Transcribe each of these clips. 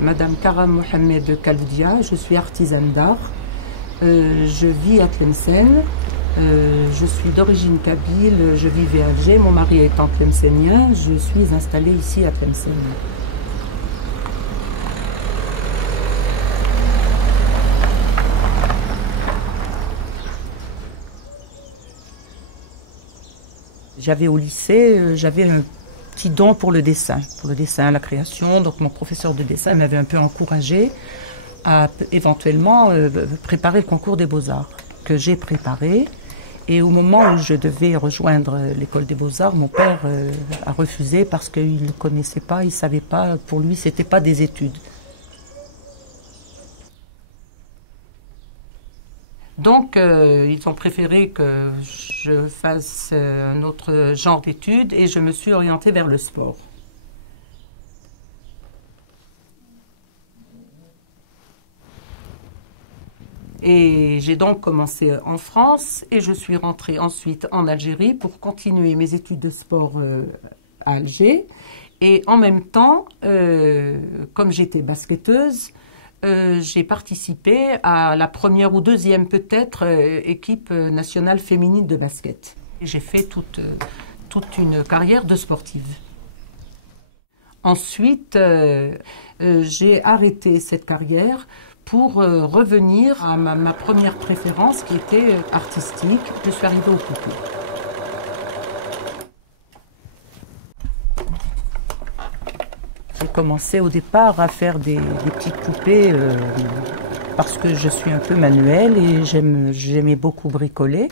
Madame Karam Mohamed Kaldia, je suis artisane d'art. Je vis à Tlemcen. Je suis d'origine kabyle, je vivais à Alger. Mon mari étant tlemcenien, je suis installée ici à Tlemcen. J'avais au lycée, j'avais un petit don pour le dessin, la création. Donc mon professeur de dessin m'avait un peu encouragée à éventuellement préparer le concours des Beaux-Arts, que j'ai préparé. Et au moment où je devais rejoindre l'école des Beaux-Arts, mon père a refusé parce qu'il ne connaissait pas, il ne savait pas, pour lui, ce n'était pas des études. Donc, ils ont préféré que je fasse un autre genre d'études et je me suis orientée vers le sport. Et j'ai donc commencé en France et je suis rentrée ensuite en Algérie pour continuer mes études de sport à Alger. Et en même temps, comme j'étais basketteuse, j'ai participé à la première ou deuxième peut-être équipe nationale féminine de basket. J'ai fait toute une carrière de sportive. Ensuite, j'ai arrêté cette carrière pour revenir à ma première préférence qui était artistique. Je suis arrivée au poupées. J'ai commencé au départ à faire des petites poupées parce que je suis un peu manuelle et j'aimais beaucoup bricoler.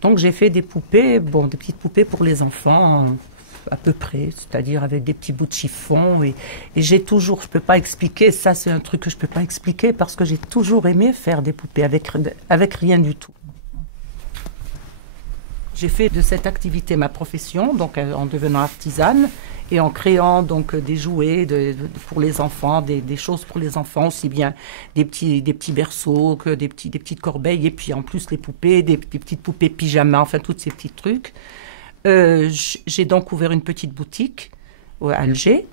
Donc j'ai fait des poupées, des petites poupées pour les enfants à peu près, c'est-à-dire avec des petits bouts de chiffon. Et j'ai toujours, je ne peux pas expliquer, ça c'est un truc que je ne peux pas expliquer parce que j'ai toujours aimé faire des poupées avec rien du tout. J'ai fait de cette activité ma profession, donc en devenant artisane et en créant donc des jouets pour les enfants, des choses pour les enfants, aussi bien des petits berceaux que des petites corbeilles, et puis en plus les poupées, des petites poupées pyjama, enfin tous ces petits trucs. J'ai donc ouvert une petite boutique à Alger.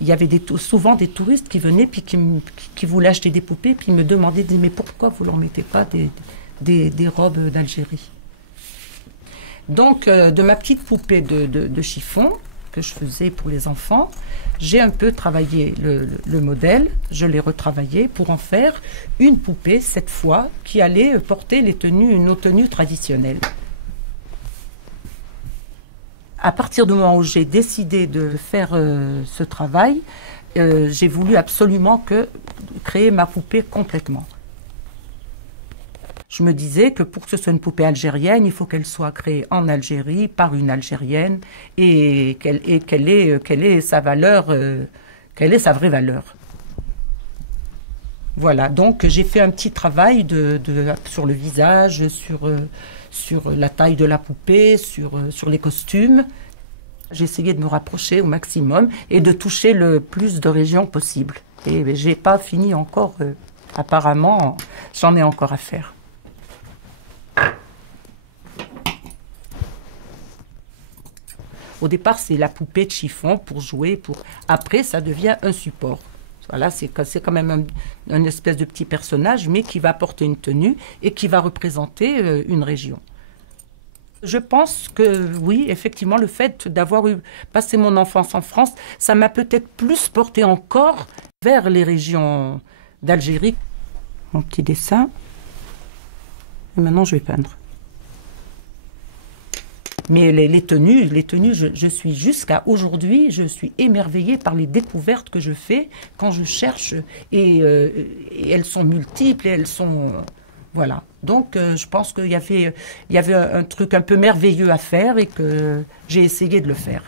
Il y avait souvent des touristes qui venaient puis qui voulaient acheter des poupées, puis ils me demandaient, mais pourquoi vous ne leur mettez pas des robes d'Algérie? Donc, de ma petite poupée de chiffon que je faisais pour les enfants, j'ai un peu travaillé le modèle, je l'ai retravaillé pour en faire une poupée, cette fois, qui allait porter nos tenues traditionnelles. À partir du moment où j'ai décidé de faire ce travail, j'ai voulu absolument créer ma poupée complètement. Je me disais que pour que ce soit une poupée algérienne, il faut qu'elle soit créée en Algérie par une Algérienne et qu'elle ait sa valeur, qu'elle ait sa vraie valeur. Voilà, donc j'ai fait un petit travail sur le visage, sur la taille de la poupée, sur les costumes. J'ai essayé de me rapprocher au maximum et de toucher le plus de régions possible. Et je n'ai pas fini encore, apparemment, j'en ai encore à faire. Au départ, c'est la poupée de chiffon pour jouer. Après, ça devient un support. Voilà, c'est quand même un espèce de petit personnage, mais qui va porter une tenue et qui va représenter une région. Je pense que oui, effectivement, le fait d'avoir passé mon enfance en France, ça m'a peut-être plus porté encore vers les régions d'Algérie. Mon petit dessin. Et maintenant, je vais peindre. Mais les tenues, je suis jusqu'à aujourd'hui, je suis émerveillée par les découvertes que je fais quand je cherche. Et elles sont multiples et elles sont... voilà. Donc, je pense qu'il y avait un truc un peu merveilleux à faire et que j'ai essayé de le faire.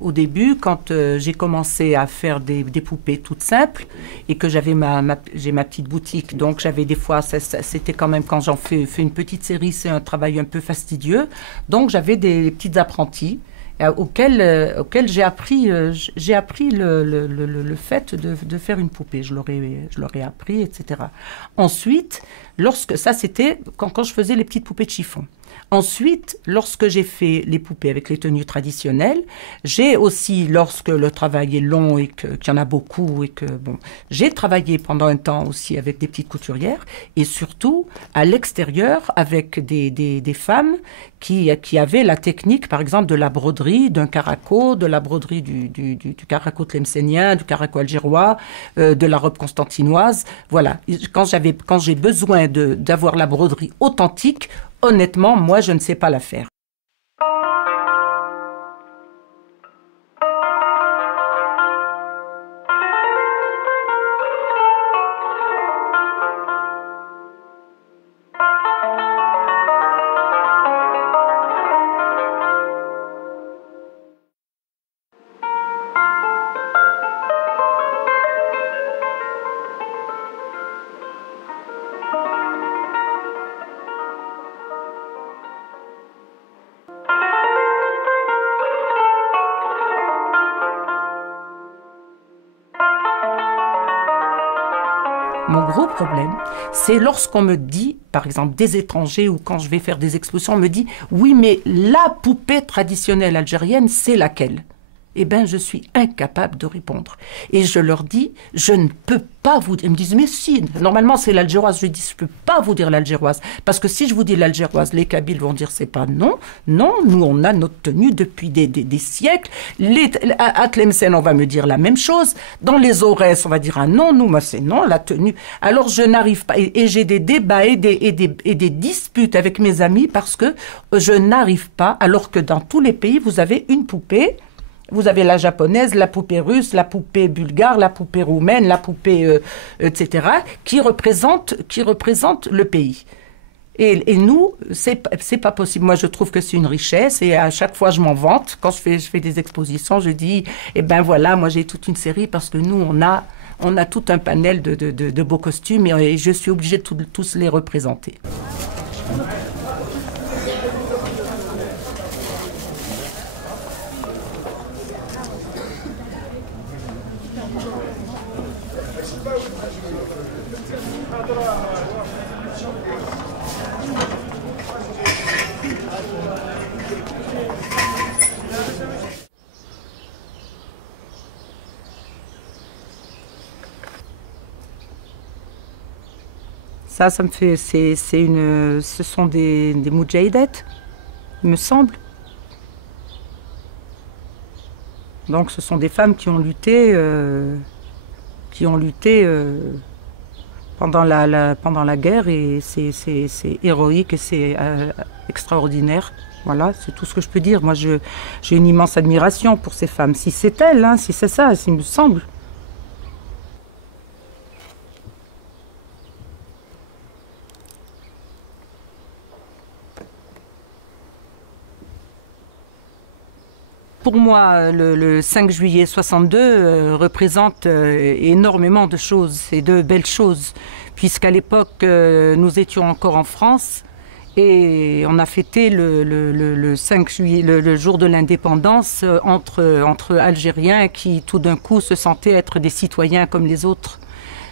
Au début, quand j'ai commencé à faire des poupées toutes simples et que j'ai ma petite boutique, donc j'avais des fois, c'était quand même quand j'en fais une petite série, c'est un travail un peu fastidieux. Donc j'avais des petites apprentis auxquels j'ai appris le fait de faire une poupée. Je leur ai appris, etc. Ensuite, c'était quand je faisais les petites poupées de chiffon. Ensuite, lorsque j'ai fait les poupées avec les tenues traditionnelles, j'ai aussi, lorsque le travail est long et qu'il y en a beaucoup j'ai travaillé pendant un temps aussi avec des petites couturières et surtout à l'extérieur avec des femmes qui avaient la technique, par exemple, de la broderie d'un caraco, de la broderie du caraco tlemcenien, du caraco algérois, de la robe constantinoise. Voilà. Quand j'ai besoin d'avoir la broderie authentique, honnêtement, moi, je ne sais pas la faire. Mon gros problème, c'est lorsqu'on me dit, par exemple, des étrangers ou quand je vais faire des expositions, on me dit « Oui, mais la poupée traditionnelle algérienne, c'est laquelle ?» Eh bien, je suis incapable de répondre. Et je leur dis « Je ne peux pas vous dire. » Ils me disent « Mais si, normalement, c'est l'algéroise. » Je dis « Je ne peux pas vous dire l'algéroise. Parce que si je vous dis l'algéroise, les Kabyles vont dire « C'est pas non. Non, nous, on a notre tenue depuis des siècles. À Tlemcen, on va me dire la même chose. Dans les Aurès, on va dire « Ah non, nous, moi, c'est non, la tenue. » Alors, je n'arrive pas. Et j'ai des débats et des disputes avec mes amis parce que je n'arrive pas, alors que dans tous les pays, vous avez une poupée. Vous avez la japonaise, la poupée russe, la poupée bulgare, la poupée roumaine, la poupée, etc., qui représente le pays. Et nous, c'est pas possible. Moi, je trouve que c'est une richesse et à chaque fois, je m'en vante. Quand je fais des expositions, je dis, eh ben voilà, moi, j'ai toute une série parce que nous, on a tout un panel de beaux costumes et je suis obligée de tous les représenter. Ça me fait, ce sont des moudjahidettes, il me semble. Donc ce sont des femmes qui ont lutté pendant la guerre et c'est héroïque et c'est extraordinaire. Voilà, c'est tout ce que je peux dire. Moi, j'ai une immense admiration pour ces femmes. Si c'est elles, hein, si c'est ça, il me semble. Pour moi, le 5 juillet 62 représente énormément de choses et de belles choses, puisqu'à l'époque, nous étions encore en France et on a fêté le 5 juillet, le jour de l'indépendance, entre Algériens qui, tout d'un coup, se sentaient être des citoyens comme les autres.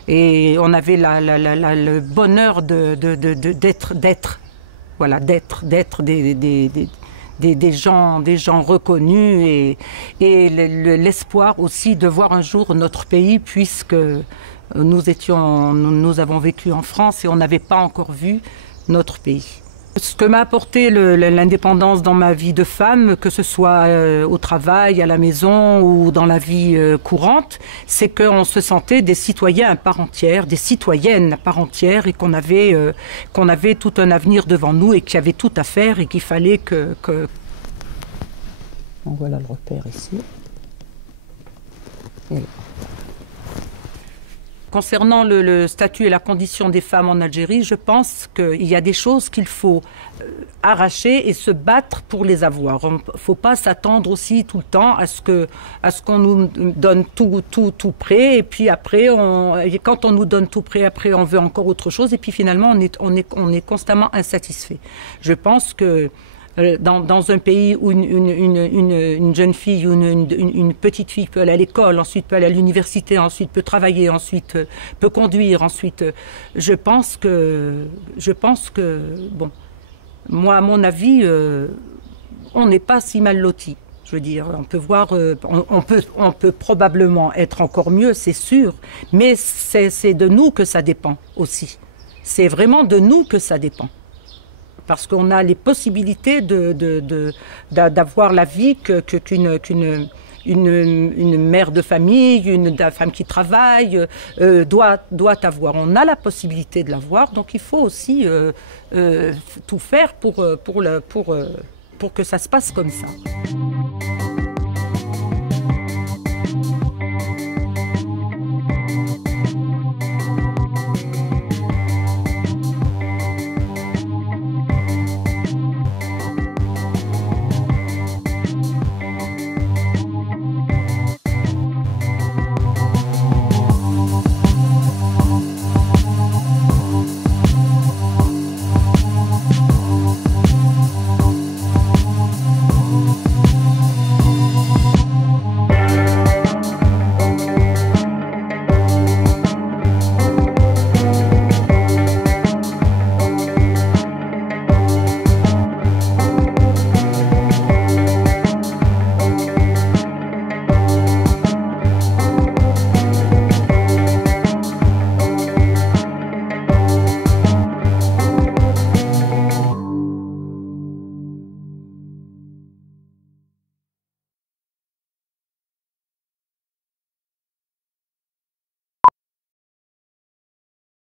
Et on avait le bonheur d'être des gens reconnus et l'espoir aussi de voir un jour notre pays, puisque nous avons vécu en France et on n'avait pas encore vu notre pays. Ce que m'a apporté l'indépendance dans ma vie de femme, que ce soit au travail, à la maison ou dans la vie courante, c'est qu'on se sentait des citoyens à part entière, des citoyennes à part entière, et qu'on avait tout un avenir devant nous et qu'il y avait tout à faire et qu'il fallait que... Donc voilà le repère ici. Et là. Concernant le statut et la condition des femmes en Algérie, je pense qu'il y a des choses qu'il faut arracher et se battre pour les avoir. Il ne faut pas s'attendre aussi tout le temps à ce qu'on nous donne tout prêt, et puis après, quand on nous donne tout prêt, après on veut encore autre chose, et puis finalement on est constamment insatisfait. Je pense que dans un pays où une jeune fille ou une petite fille peut aller à l'école, ensuite peut aller à l'université, ensuite peut travailler, ensuite peut conduire, ensuite je pense que bon, moi à mon avis on n'est pas si mal lotis. Je veux dire, on peut voir, on peut probablement être encore mieux, c'est sûr, mais c'est de nous que ça dépend aussi. C'est vraiment de nous que ça dépend. Parce qu'on a les possibilités d'avoir la vie qu'une mère de famille, une femme qui travaille doit avoir. On a la possibilité de l'avoir, donc il faut aussi tout faire pour que ça se passe comme ça.